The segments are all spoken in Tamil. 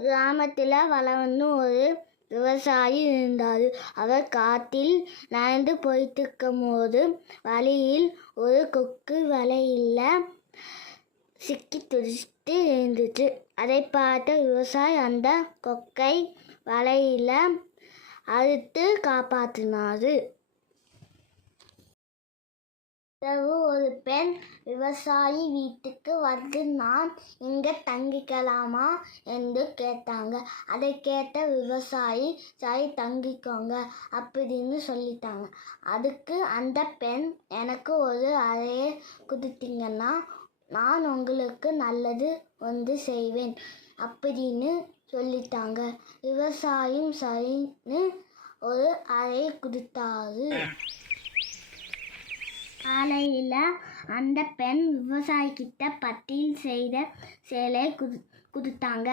கிராமத்தில் வளர்ந்து ஒரு விவசாயி இருந்தார் அவர் காட்டில் நடந்து போயிட்டு இருக்கும்போது வழியில் ஒரு கொக்கு வலையில் சிக்கி துடிச்சிட்டு இருந்துச்சு. அதை பார்த்த விவசாயி அந்த கொக்கை வலையில் அறுத்து காப்பாற்றினார். இரவு ஒரு பெண் விவசாயி வீட்டுக்கு வந்து நான் இங்கே தங்கிக்கலாமா? என்று கேட்டாங்க. அதை கேட்ட விவசாயி சரி தங்கிக்கோங்க அப்படின்னு சொல்லிட்டாங்க. அதுக்கு அந்த பெண் எனக்கு ஒரு அறையை கொடுத்தீங்கன்னா நான் உங்களுக்கு நல்லது வந்து செய்வேன் அப்படின்னு சொல்லிட்டாங்க. விவசாயம் சரின்னு ஒரு அறையை கொடுத்தாரு. காலையில் அந்த பெண் விவசாயிக்கிட்ட பட்டியல் செய்த சேலையை குடு கொடுத்தாங்க.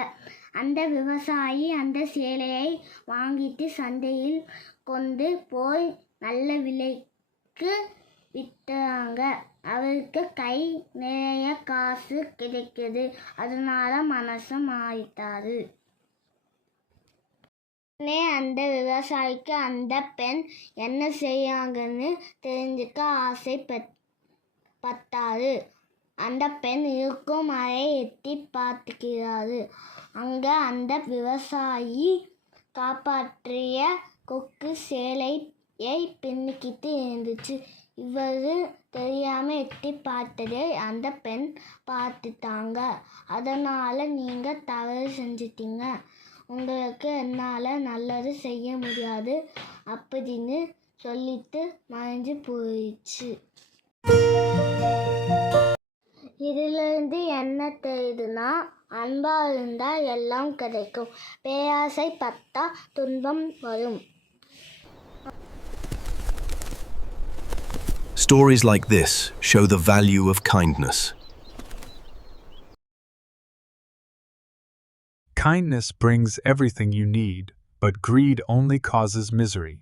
அந்த விவசாயி அந்த சேலையை வாங்கிட்டு சந்தையில் கொண்டு போய் நல்ல விலைக்கு விற்றாங்க அவருக்கு கை நிறைய காசு கிடைக்குது. அதனால மனசம் ஆயிட்டாரு உடனே அந்த விவசாயிக்கு அந்த பெண் என்ன செய்யாங்கன்னு தெரிஞ்சுக்க ஆசைப்பட் பட்டாரு அந்த பெண் இருக்கும் அறை எட்டி பார்த்துக்கிறாரு அங்கே அந்த விவசாயி காப்பாற்றிய கொக்கு சேலையை பின்னிக்கிட்டு இருந்துச்சு. இவர் தெரியாமல் எட்டி பார்த்ததே அந்த பெண் பார்த்துட்டாங்க. அதனால் நீங்கள் தவறு செஞ்சிட்டீங்க. உங்களுக்கு என்னால் நல்லது செய்ய முடியாது அப்படின்னு சொல்லிட்டு மறைஞ்சு போயிடுச்சு இதிலிருந்து என்ன தெரியுதுன்னா அன்பாக இருந்தால் எல்லாம் கிடைக்கும். பேராசை பட்டா துன்பம் வரும். Stories like this show the value of kindness. Kindness brings everything you need, but greed only causes misery.